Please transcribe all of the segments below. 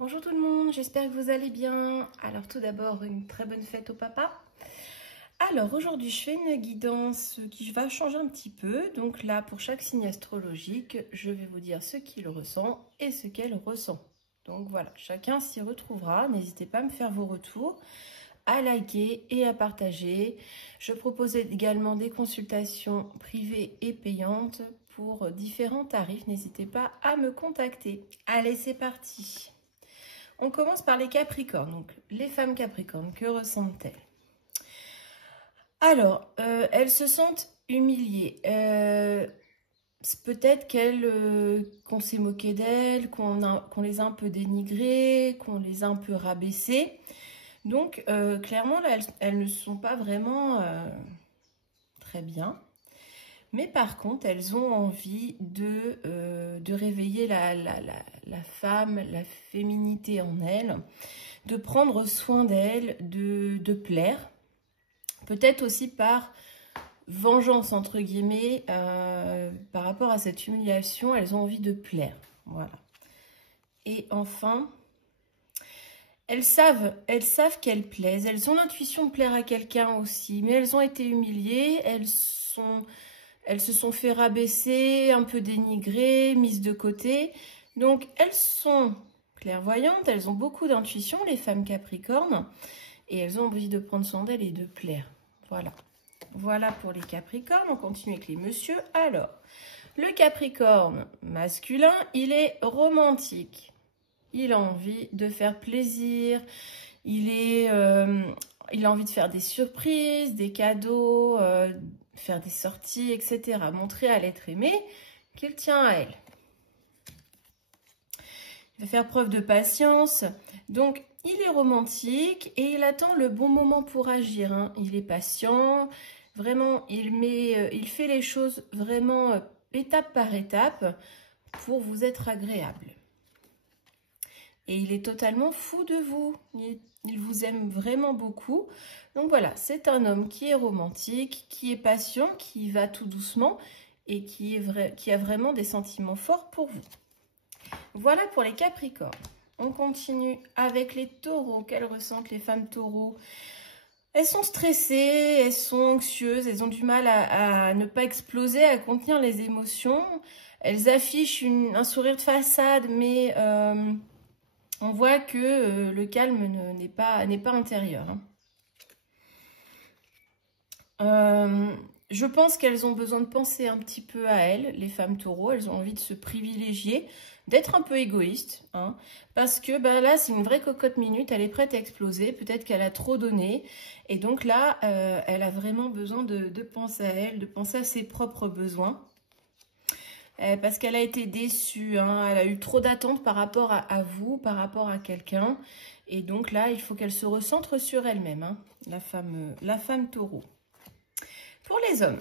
Bonjour tout le monde, j'espère que vous allez bien. Alors tout d'abord, une très bonne fête au papa. Alors aujourd'hui, je fais une guidance qui va changer un petit peu. Donc là, pour chaque signe astrologique, je vais vous dire ce qu'il ressent et ce qu'elle ressent. Donc voilà, chacun s'y retrouvera. N'hésitez pas à me faire vos retours, à liker et à partager. Je propose également des consultations privées et payantes pour différents tarifs. N'hésitez pas à me contacter. Allez, c'est parti. On commence par les Capricornes. Donc, les femmes Capricornes, que ressentent-elles? Alors, elles se sentent humiliées. Peut-être qu'on s'est moqué d'elles, qu'on les a un peu dénigrées, qu'on les a un peu rabaissées. Donc, clairement, là, elles ne sont pas vraiment très bien. Mais par contre, elles ont envie de réveiller la femme, la féminité en elles, de prendre soin d'elles, de plaire. Peut-être aussi par vengeance, entre guillemets, par rapport à cette humiliation, elles ont envie de plaire. Voilà. Et enfin, elles savent qu'elles plaisent. Elles ont l'intuition de plaire à quelqu'un aussi, mais elles ont été humiliées, elles se sont fait rabaisser, un peu dénigrées, mises de côté. Donc, elles sont clairvoyantes, elles ont beaucoup d'intuition, les femmes Capricornes, et elles ont envie de prendre soin d'elles et de plaire. Voilà. Voilà pour les Capricornes. On continue avec les messieurs. Alors, le Capricorne masculin, il est romantique. Il a envie de faire plaisir. Il a envie de faire des surprises, des cadeaux, faire des sorties, etc. Montrer à l'être aimé qu'il tient à elle. Il va faire preuve de patience. Donc, il est romantique et il attend le bon moment pour agir. Hein. Il est patient. Vraiment, il fait les choses vraiment étape par étape pour vous être agréable. Et il est totalement fou de vous. Il vous aime vraiment beaucoup. Donc voilà, c'est un homme qui est romantique, qui est patient, qui va tout doucement et qui a vraiment des sentiments forts pour vous. Voilà pour les Capricornes. On continue avec les Taureaux. Qu'elles ressentent les femmes Taureaux? Elles sont stressées, elles sont anxieuses, elles ont du mal à ne pas exploser, à contenir les émotions. Elles affichent un sourire de façade, mais on voit que le calme n'est pas intérieur. Hein. Je pense qu'elles ont besoin de penser un petit peu à elles, les femmes taureaux. Elles ont envie de se privilégier, d'être un peu égoïstes. Hein, parce que là, c'est une vraie cocotte minute. Elle est prête à exploser. Peut-être qu'elle a trop donné. Et donc là, elle a vraiment besoin de penser à elle, de penser à ses propres besoins. Parce qu'elle a été déçue, hein, elle a eu trop d'attentes par rapport à vous, par rapport à quelqu'un. Et donc là, il faut qu'elle se recentre sur elle-même, hein, la femme taureau. Pour les hommes,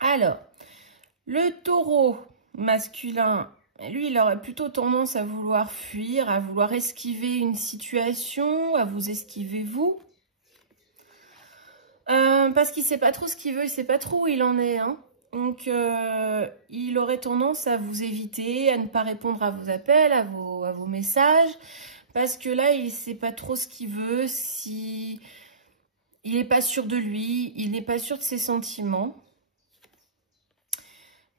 alors, le taureau masculin, lui, il aurait plutôt tendance à vouloir fuir, à vouloir esquiver une situation, à vous esquiver vous. Parce qu'il ne sait pas trop ce qu'il veut, il ne sait pas trop où il en est, hein. Donc, il aurait tendance à vous éviter, à ne pas répondre à vos appels, à vos messages. Parce que là, il ne sait pas trop ce qu'il veut, il n'est pas sûr de lui, il n'est pas sûr de ses sentiments.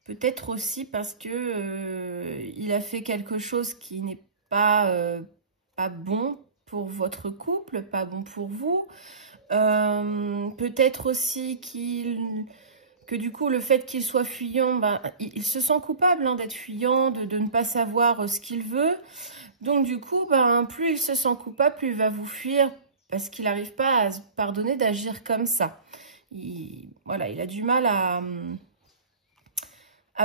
Peut-être aussi parce que il a fait quelque chose qui n'est pas bon pour votre couple, pas bon pour vous. Peut-être aussi que du coup, le fait qu'il soit fuyant, il se sent coupable, hein, d'être fuyant, de ne pas savoir ce qu'il veut. Donc du coup, plus il se sent coupable, plus il va vous fuir parce qu'il n'arrive pas à se pardonner d'agir comme ça. Voilà, il a du mal à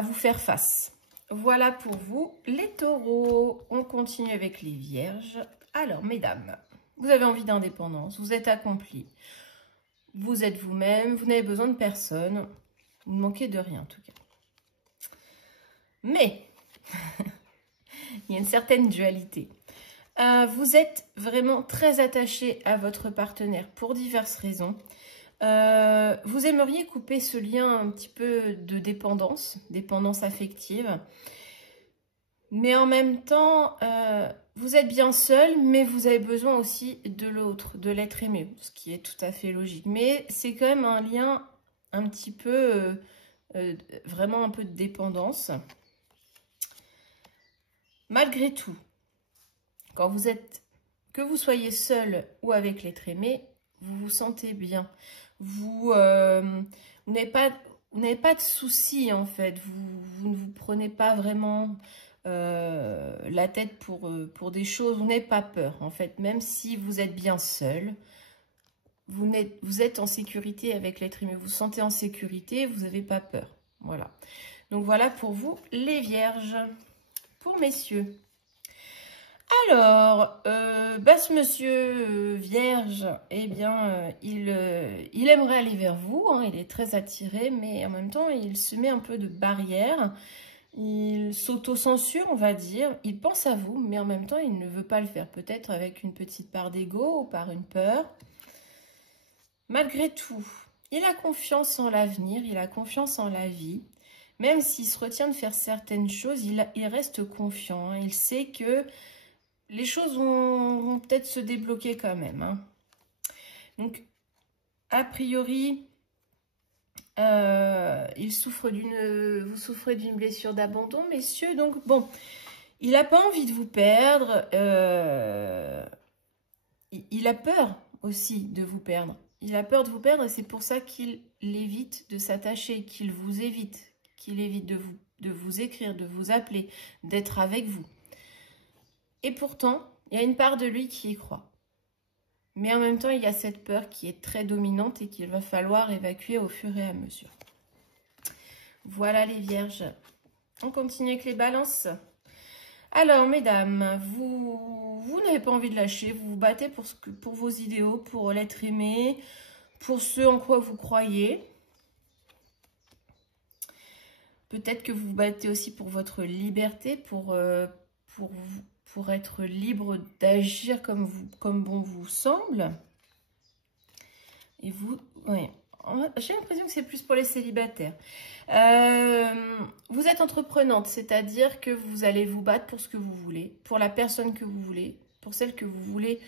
vous faire face. Voilà pour vous, les taureaux. On continue avec les vierges. Alors, mesdames, vous avez envie d'indépendance, vous êtes accomplis. Vous êtes vous-même, vous n'avez besoin de personne. Vous ne manquez de rien, en tout cas. Mais, il y a une certaine dualité. Vous êtes vraiment très attaché à votre partenaire pour diverses raisons. Vous aimeriez couper ce lien un petit peu de dépendance affective. Mais en même temps, vous êtes bien seul, mais vous avez besoin aussi de l'autre, de l'être aimé, ce qui est tout à fait logique. Mais c'est quand même un lien un petit peu, vraiment un peu de dépendance. Malgré tout, quand vous êtes, que vous soyez seul ou avec l'être aimé, vous vous sentez bien. Vous n'avez pas de soucis en fait. Vous ne vous prenez pas vraiment la tête pour des choses. Vous n'avez pas peur en fait. Même si vous êtes bien seul, vous êtes en sécurité avec l'être aimé. Vous vous sentez en sécurité, vous n'avez pas peur. Voilà. Donc voilà pour vous les vierges. Pour messieurs. Alors, ce monsieur vierge, eh bien, il aimerait aller vers vous, hein, il est très attiré, mais en même temps, il se met un peu de barrière, il s'auto-censure, on va dire, il pense à vous, mais en même temps, il ne veut pas le faire, peut-être avec une petite part d'ego ou par une peur. Malgré tout, il a confiance en l'avenir, il a confiance en la vie, même s'il se retient de faire certaines choses, il reste confiant, hein, il sait que les choses vont peut-être se débloquer quand même. Hein. Donc, a priori, vous souffrez d'une blessure d'abandon, messieurs. Donc, bon, il n'a pas envie de vous perdre. Il a peur aussi de vous perdre. Il a peur de vous perdre et c'est pour ça qu'il évite de s'attacher, qu'il vous évite, qu'il évite de vous écrire, de vous appeler, d'être avec vous. Et pourtant, il y a une part de lui qui y croit. Mais en même temps, il y a cette peur qui est très dominante et qu'il va falloir évacuer au fur et à mesure. Voilà les vierges. On continue avec les balances. Alors, mesdames, vous n'avez pas envie de lâcher. Vous vous battez pour vos idéaux, pour l'être aimé, pour ce en quoi vous croyez. Peut-être que vous vous battez aussi pour votre liberté, pour être libre d'agir comme bon vous semble. Et vous, ouais, j'ai l'impression que c'est plus pour les célibataires. Vous êtes entreprenante, c'est-à-dire que vous allez vous battre pour ce que vous voulez, pour la personne que vous voulez, pour celle que vous voulez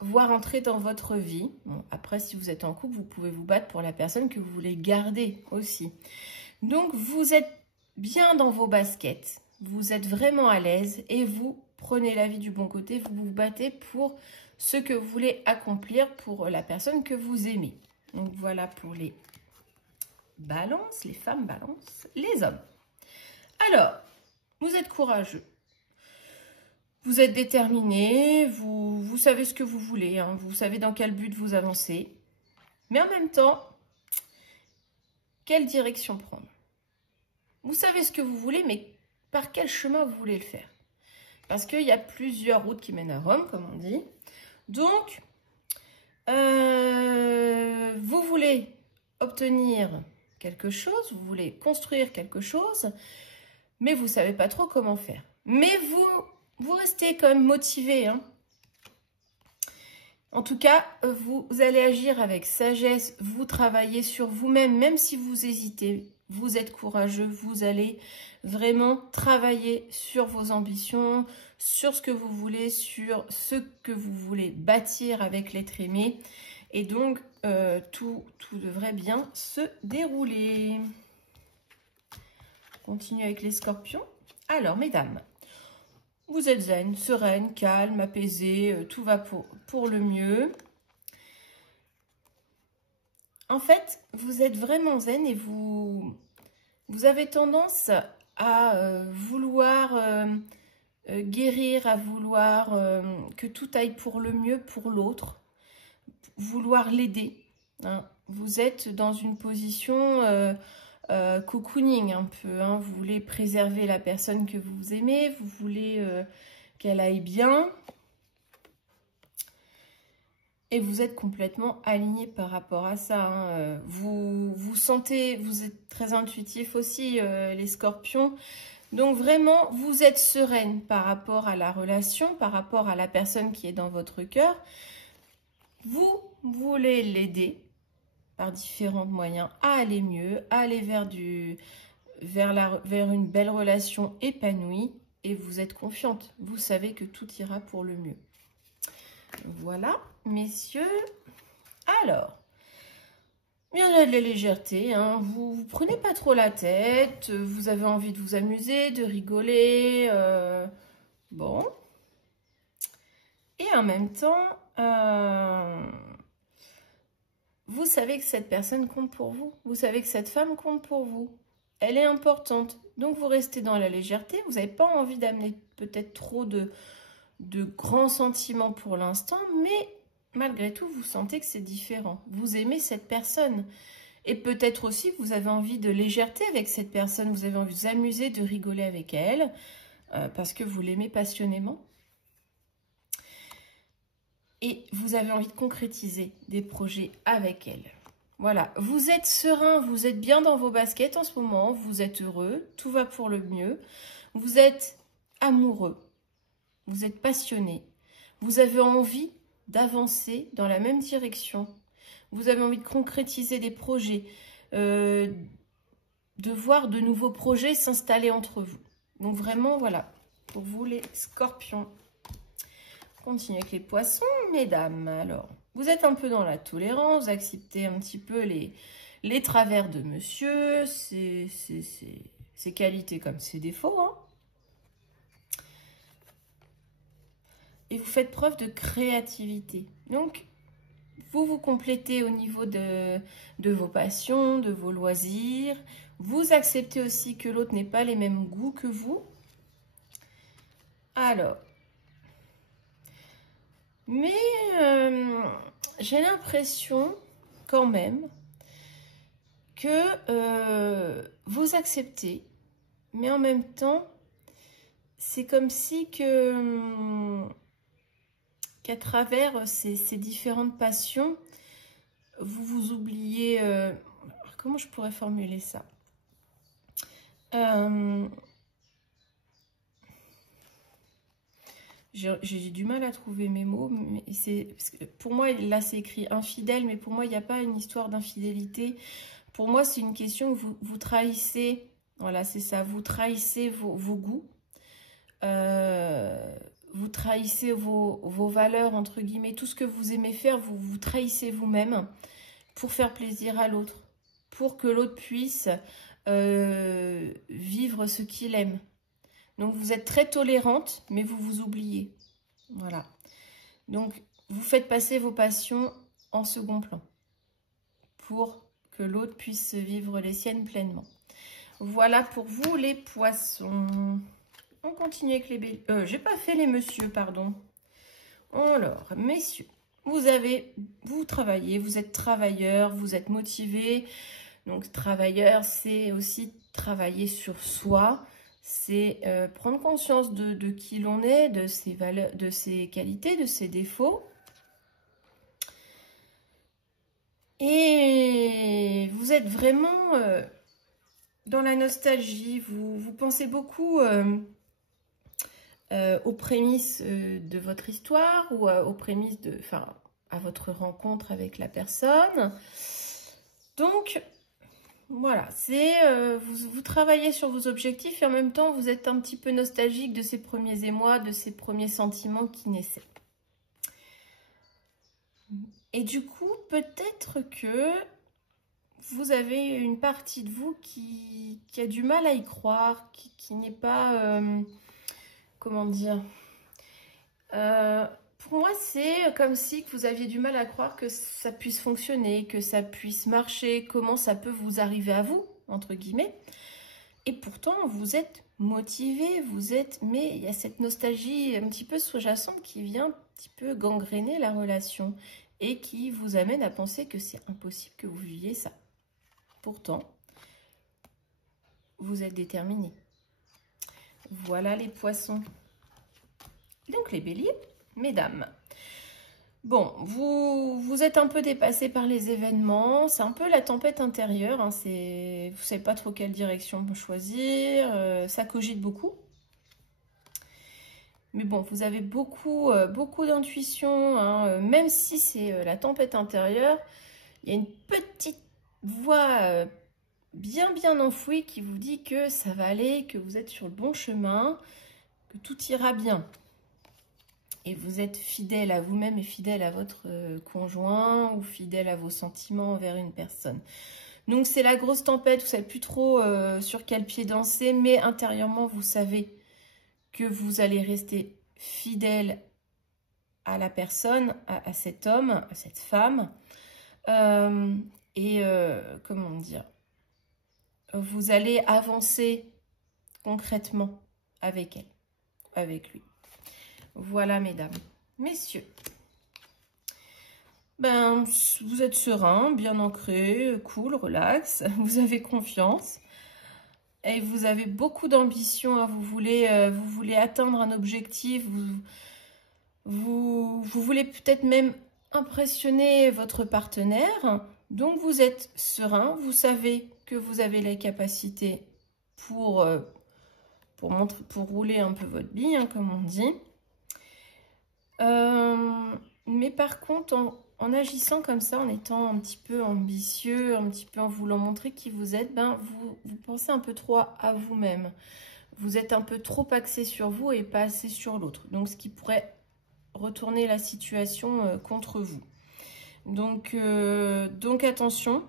voir entrer dans votre vie. Bon, après, si vous êtes en couple, vous pouvez vous battre pour la personne que vous voulez garder aussi. Donc, vous êtes bien dans vos baskets, vous êtes vraiment à l'aise et vous prenez la vie du bon côté, vous vous battez pour ce que vous voulez accomplir pour la personne que vous aimez. Donc voilà pour les balances, les femmes balances, les hommes. Alors, vous êtes courageux, vous êtes déterminé, vous savez ce que vous voulez, hein, vous savez dans quel but vous avancez. Mais en même temps, quelle direction prendre? Vous savez ce que vous voulez, mais par quel chemin vous voulez le faire? Parce qu'il y a plusieurs routes qui mènent à Rome, comme on dit. Donc, vous voulez obtenir quelque chose, vous voulez construire quelque chose, mais vous ne savez pas trop comment faire. Mais vous restez quand même motivé. Hein. En tout cas, vous allez agir avec sagesse, vous travaillez sur vous-même, même si vous hésitez. Vous êtes courageux, vous allez vraiment travailler sur vos ambitions, sur ce que vous voulez, sur ce que vous voulez bâtir avec l'être aimé. Et donc, tout devrait bien se dérouler. On continue avec les scorpions. Alors, mesdames, vous êtes zen, sereine, calme, apaisée, tout va pour le mieux. En fait, vous êtes vraiment zen et vous avez tendance à vouloir guérir, à vouloir que tout aille pour le mieux pour l'autre, vouloir l'aider. Hein. Vous êtes dans une position cocooning un peu. Hein. Vous voulez préserver la personne que vous aimez, vous voulez qu'elle aille bien. Et vous êtes complètement aligné par rapport à ça. Hein. Vous sentez, vous êtes très intuitif aussi, les scorpions. Donc vraiment, vous êtes sereine par rapport à la relation, par rapport à la personne qui est dans votre cœur. Vous voulez l'aider par différents moyens à aller mieux, à aller vers une belle relation épanouie. et vous êtes confiante. Vous savez que tout ira pour le mieux. Voilà, messieurs. Alors, il y en a de la légèreté, hein. Vous ne prenez pas trop la tête, vous avez envie de vous amuser, de rigoler. Bon. Et en même temps, vous savez que cette personne compte pour vous. Vous savez que cette femme compte pour vous. Elle est importante. Donc, vous restez dans la légèreté. Vous n'avez pas envie d'amener peut-être trop de grands sentiments pour l'instant. Mais malgré tout, vous sentez que c'est différent. Vous aimez cette personne. Et peut-être aussi, vous avez envie de légèreté avec cette personne. Vous avez envie de vous amuser, de rigoler avec elle. Parce que vous l'aimez passionnément. Et vous avez envie de concrétiser des projets avec elle. Voilà, vous êtes serein, vous êtes bien dans vos baskets en ce moment, vous êtes heureux, tout va pour le mieux. Vous êtes amoureux, vous êtes passionné, vous avez envie d'avancer dans la même direction. Vous avez envie de concrétiser des projets, de voir de nouveaux projets s'installer entre vous. Donc vraiment, voilà, pour vous les scorpions. Continue avec les poissons, mesdames. Alors, vous êtes un peu dans la tolérance, vous acceptez un petit peu les travers de monsieur, ses qualités comme ses défauts. Hein. Et vous faites preuve de créativité. Donc, vous vous complétez au niveau de vos passions, de vos loisirs. Vous acceptez aussi que l'autre n'ait pas les mêmes goûts que vous. Alors, mais j'ai l'impression quand même que vous acceptez, mais en même temps, c'est comme si qu'à travers ces différentes passions, vous vous oubliez... comment je pourrais formuler ça? J'ai du mal à trouver mes mots, mais pour moi, là, c'est écrit infidèle, mais pour moi, il n'y a pas une histoire d'infidélité. Pour moi, c'est une question que vous trahissez, voilà, c'est ça, vous trahissez vos goûts, vous trahissez vos valeurs, entre guillemets, tout ce que vous aimez faire, vous trahissez vous-même pour faire plaisir à l'autre, pour que l'autre puisse vivre ce qu'il aime. Donc, vous êtes très tolérante, mais vous vous oubliez. Voilà. Donc, vous faites passer vos passions en second plan pour que l'autre puisse vivre les siennes pleinement. Voilà pour vous, les poissons. On continue avec les béliers. J'ai pas fait les messieurs, pardon. Alors, messieurs, vous travaillez, vous êtes travailleur, vous êtes motivé. Donc, travailleur, c'est aussi travailler sur soi. C'est prendre conscience de qui l'on est, de ses valeurs, de ses qualités, de ses défauts. Et vous êtes vraiment dans la nostalgie. Vous pensez beaucoup aux prémices de votre histoire ou aux prémices à votre rencontre avec la personne. Donc... Voilà, c'est vous travaillez sur vos objectifs et en même temps, vous êtes un petit peu nostalgique de ces premiers émois, de ces premiers sentiments qui naissaient. Et du coup, peut-être que vous avez une partie de vous qui a du mal à y croire, qui n'est pas... comment dire pour moi, c'est comme si vous aviez du mal à croire que ça puisse fonctionner, que ça puisse marcher, comment ça peut vous arriver à vous, entre guillemets. Et pourtant, vous êtes motivé, mais il y a cette nostalgie un petit peu sous-jacente qui vient un petit peu gangréner la relation et qui vous amène à penser que c'est impossible que vous viviez ça. Pourtant, vous êtes déterminé. Voilà les poissons. Donc les béliers. Mesdames, bon, vous êtes un peu dépassé par les événements, c'est un peu la tempête intérieure, hein, vous ne savez pas trop quelle direction choisir, ça cogite beaucoup. Mais bon, vous avez beaucoup d'intuition, hein, même si c'est la tempête intérieure, il y a une petite voix bien enfouie qui vous dit que ça va aller, que vous êtes sur le bon chemin. que tout ira bien. Et vous êtes fidèle à vous-même et fidèle à votre conjoint ou fidèle à vos sentiments envers une personne. Donc c'est la grosse tempête, vous ne savez plus trop sur quel pied danser, mais intérieurement vous savez que vous allez rester fidèle à la personne, à cet homme, à cette femme. Comment dire, vous allez avancer concrètement avec elle, avec lui. Voilà, mesdames, messieurs. Ben, vous êtes serein, bien ancré, cool, relax. Vous avez confiance. Et vous avez beaucoup d'ambition. Hein, vous voulez atteindre un objectif. Vous voulez peut-être même impressionner votre partenaire. Donc, vous êtes serein. Vous savez que vous avez les capacités pour rouler un peu votre bille, hein, comme on dit. Mais par contre, en agissant comme ça, en étant un petit peu ambitieux, un petit peu en voulant montrer qui vous êtes, ben vous pensez un peu trop à vous-même. Vous êtes un peu trop axé sur vous et pas assez sur l'autre. Donc, ce qui pourrait retourner la situation contre vous. Donc attention,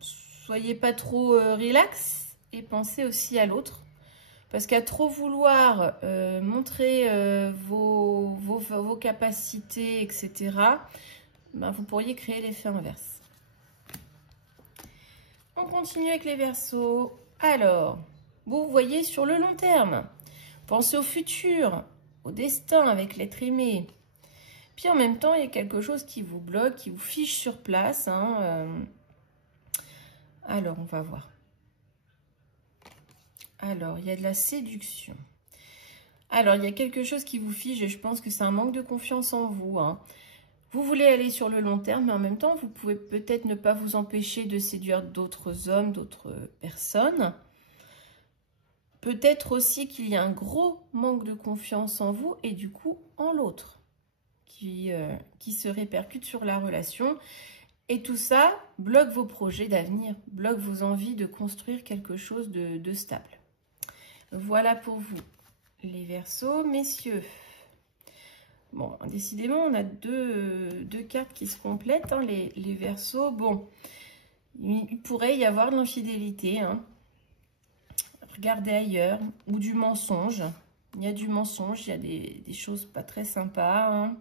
soyez pas trop relax et pensez aussi à l'autre. Parce qu'à trop vouloir montrer vos capacités, etc., ben, vous pourriez créer l'effet inverse. On continue avec les Verseaux. Alors, vous voyez sur le long terme. Pensez au futur, au destin avec l'être aimé. Puis en même temps, il y a quelque chose qui vous bloque, qui vous fiche sur place. Hein, Alors, on va voir. Alors, il y a de la séduction. Alors, il y a quelque chose qui vous fige et je pense que c'est un manque de confiance en vous. Hein. Vous voulez aller sur le long terme, mais en même temps, vous pouvez peut-être ne pas vous empêcher de séduire d'autres hommes, d'autres personnes. Peut-être aussi qu'il y a un gros manque de confiance en vous et du coup en l'autre qui se répercute sur la relation. Et tout ça bloque vos projets d'avenir, bloque vos envies de construire quelque chose de stable. Voilà pour vous, les Verseaux, messieurs. Bon, décidément, on a deux cartes qui se complètent, hein, les Verseaux. Bon, il pourrait y avoir de l'infidélité, hein. Regardez ailleurs, ou du mensonge. Il y a du mensonge, il y a des choses pas très sympas. Hein.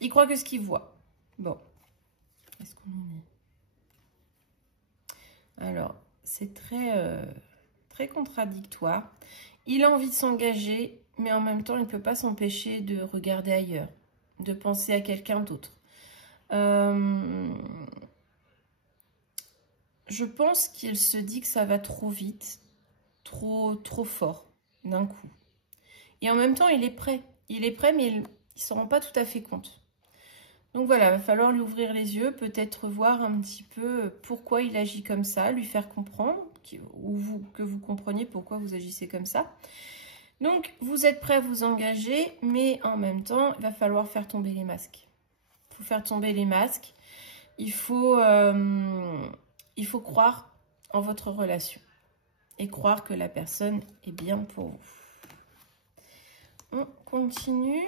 Il croit que ce qu'il voit. Bon, est-ce qu'on en est? Alors, c'est très contradictoire. Il a envie de s'engager, mais en même temps, il ne peut pas s'empêcher de regarder ailleurs, de penser à quelqu'un d'autre. Je pense qu'il se dit que ça va trop vite, trop fort, d'un coup. Et en même temps, il est prêt. Il est prêt, mais il ne s'en rend pas tout à fait compte. Donc voilà, il va falloir lui ouvrir les yeux, peut-être voir un petit peu pourquoi il agit comme ça, lui faire comprendre, que vous compreniez pourquoi vous agissez comme ça. Donc, vous êtes prêt à vous engager, mais en même temps, il va falloir faire tomber les masques. Il faut faire tomber les masques. Il faut croire en votre relation et croire que la personne est bien pour vous. On continue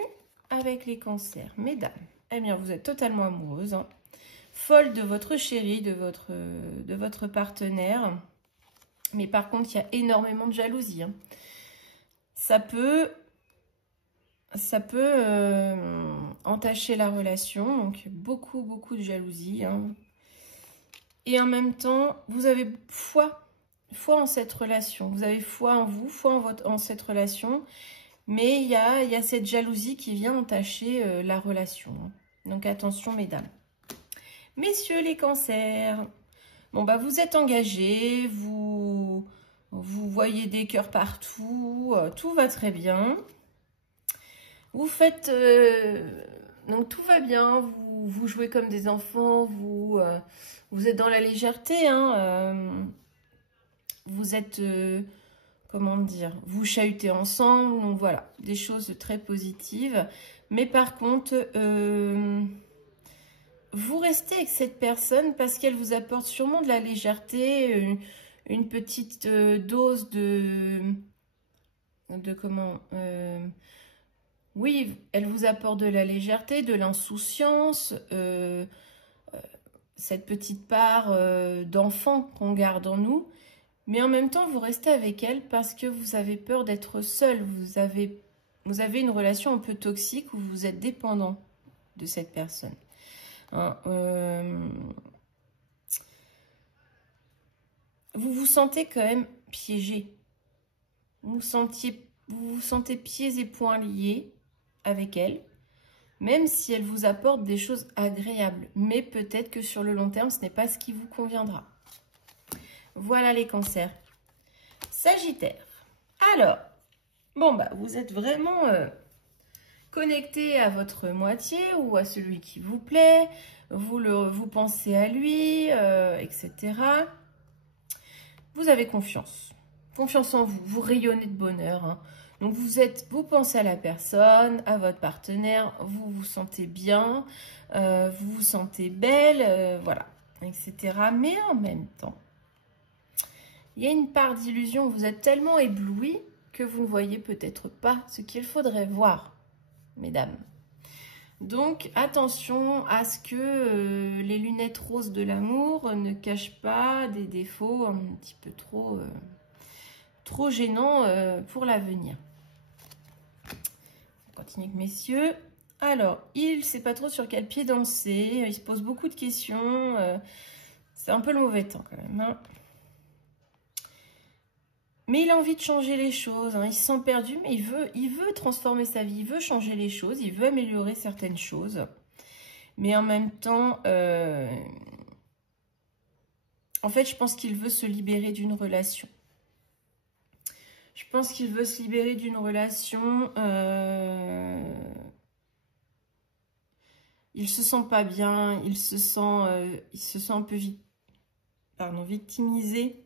avec les cancers. Mesdames, eh bien, vous êtes totalement amoureuse, hein, folle de votre chéri, de votre partenaire. Mais par contre, il y a énormément de jalousie. Hein. Ça peut entacher la relation, donc beaucoup de jalousie. Hein. Et en même temps, vous avez foi en cette relation. Vous avez foi en vous, foi en cette relation. Mais il y a cette jalousie qui vient entacher la relation. Hein. Donc attention, mesdames. Messieurs les cancers, bon bah vous êtes engagés, vous voyez des cœurs partout, tout va très bien. Vous faites... donc tout va bien, vous jouez comme des enfants, vous êtes dans la légèreté, hein, vous êtes... comment dire, vous chahutez ensemble, donc voilà, des choses très positives. Mais par contre, vous restez avec cette personne parce qu'elle vous apporte sûrement de la légèreté, une petite dose de de comment... oui, elle vous apporte de la légèreté, de l'insouciance, cette petite part d'enfant qu'on garde en nous. Mais en même temps, vous restez avec elle parce que vous avez peur d'être seul. Vous avez une relation un peu toxique où vous êtes dépendant de cette personne. Hein, vous vous sentez quand même piégé. Vous vous sentez pieds et poings liés avec elle, même si elle vous apporte des choses agréables. Mais peut-être que sur le long terme, ce n'est pas ce qui vous conviendra. Voilà les cancers. Sagittaire. Alors, bon, bah, vous êtes vraiment connecté à votre moitié ou à celui qui vous plaît. Vous pensez à lui, etc. Vous avez confiance. Confiance en vous. Vous rayonnez de bonheur. Hein. Donc, vous pensez à la personne, à votre partenaire. Vous vous sentez bien. Vous vous sentez belle. Voilà, etc. Mais en même temps, il y a une part d'illusion. Vous êtes tellement ébloui que vous ne voyez peut-être pas ce qu'il faudrait voir, mesdames. Donc, attention à ce que les lunettes roses de l'amour ne cachent pas des défauts un petit peu trop gênants pour l'avenir. On continue avec messieurs. Alors, il ne sait pas trop sur quel pied danser. Il se pose beaucoup de questions. C'est un peu le mauvais temps quand même, hein. Mais il a envie de changer les choses, hein. Il se sent perdu, mais il veut transformer sa vie, il veut changer les choses, il veut améliorer certaines choses. Mais en même temps, en fait, je pense qu'il veut se libérer d'une relation. Je pense qu'il veut se libérer d'une relation. Il se sent pas bien, il se sent un peu victimisé.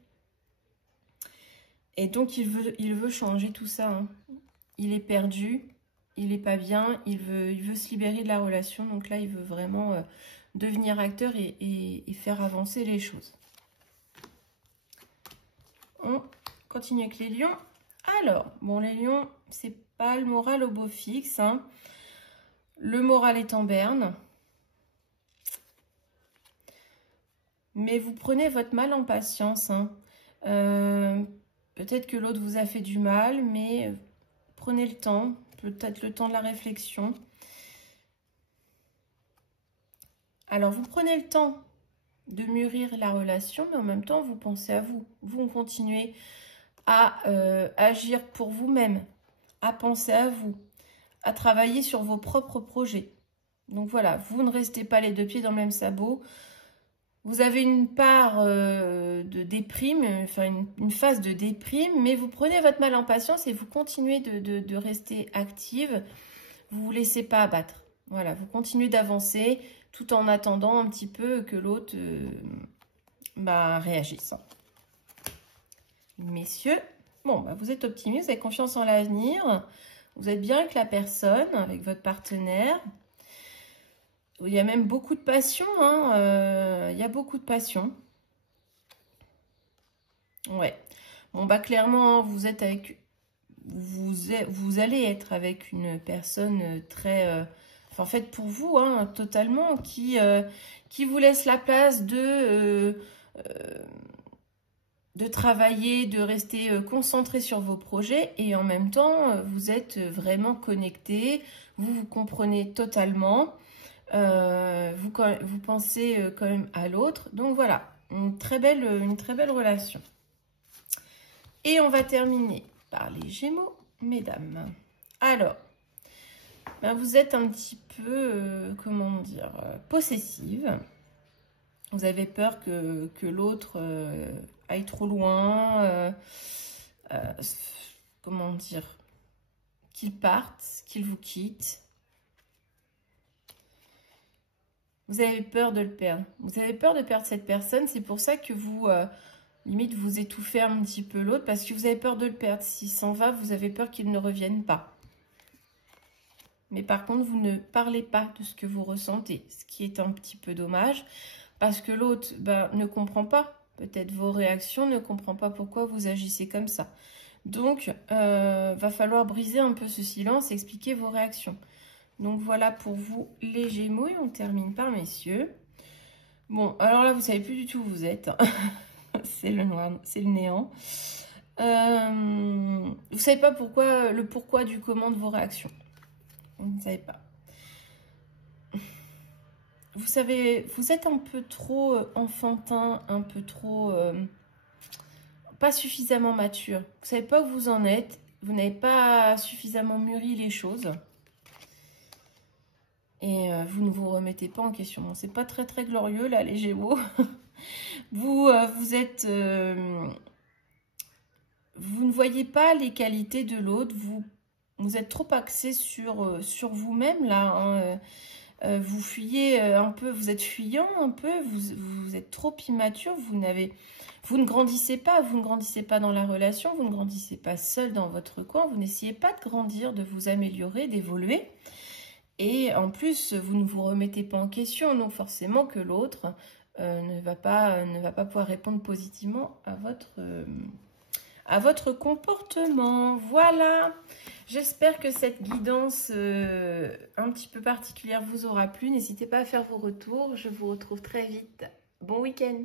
Et donc, il veut changer tout ça. Hein. Il est perdu, il n'est pas bien, il veut se libérer de la relation. Donc là, il veut vraiment devenir acteur et faire avancer les choses. On continue avec les lions. Alors, bon, les lions, c'est pas le moral au beau fixe. Hein. Le moral est en berne. Mais vous prenez votre mal en patience. Hein. Peut-être que l'autre vous a fait du mal, mais prenez le temps, peut-être le temps de la réflexion. Alors, vous prenez le temps de mûrir la relation, mais en même temps, vous pensez à vous. Vous continuez à agir pour vous-même, à penser à vous, à travailler sur vos propres projets. Donc voilà, vous ne restez pas les deux pieds dans le même sabot. Vous avez une part de déprime, enfin une phase de déprime, mais vous prenez votre mal en patience et vous continuez de rester active. Vous ne vous laissez pas abattre. Voilà, vous continuez d'avancer tout en attendant un petit peu que l'autre réagisse. Messieurs, bon, vous êtes optimistes, vous avez confiance en l'avenir. Vous êtes bien avec la personne, avec votre partenaire. Il y a même beaucoup de passion, hein. Il y a beaucoup de passion. Ouais. Bon, clairement, vous allez être avec une personne très... en fait, pour vous, hein, totalement, qui vous laisse la place de travailler, de rester concentré sur vos projets. Et en même temps, vous êtes vraiment connecté. Vous comprenez totalement. Vous pensez quand même à l'autre. Donc voilà, une très belle relation. Et on va terminer par les Gémeaux, mesdames. Alors, vous êtes un petit peu, comment dire, possessive. Vous avez peur que l'autre aille trop loin. Comment dire, qu'il parte, qu'il vous quitte. Vous avez peur de le perdre. Vous avez peur de perdre cette personne. C'est pour ça que vous, limite, vous étouffez un petit peu l'autre. Parce que vous avez peur de le perdre. S'il s'en va, vous avez peur qu'il ne revienne pas. Mais par contre, vous ne parlez pas de ce que vous ressentez. Ce qui est un petit peu dommage. Parce que l'autre ne comprend pas peut-être vos réactions. Ne comprend pas pourquoi vous agissez comme ça. Donc, va falloir briser un peu ce silence, expliquer vos réactions. Donc, voilà pour vous les Gémeaux. Et on termine par messieurs. Bon, alors là, vous savez plus du tout où vous êtes. C'est le noir, c'est le néant. Vous savez pas pourquoi, le pourquoi du comment de vos réactions. Vous ne savez pas. Vous savez, vous êtes un peu trop enfantin, un peu trop... pas suffisamment mature. Vous savez pas où vous en êtes. Vous n'avez pas suffisamment mûri les choses. Et vous ne vous remettez pas en question. Bon, c'est pas très très glorieux là, les Gémeaux. Vous êtes... vous ne voyez pas les qualités de l'autre. Vous êtes trop axé sur vous-même là. Hein. Vous fuyez un peu, vous êtes fuyant un peu, vous êtes trop immature, vous ne grandissez pas dans la relation, vous ne grandissez pas seul dans votre coin, vous n'essayez pas de grandir, de vous améliorer, d'évoluer. Et en plus, vous ne vous remettez pas en question, donc forcément que l'autre ne va pas pouvoir répondre positivement à votre comportement. Voilà, j'espère que cette guidance un petit peu particulière vous aura plu. N'hésitez pas à faire vos retours, je vous retrouve très vite. Bon week-end.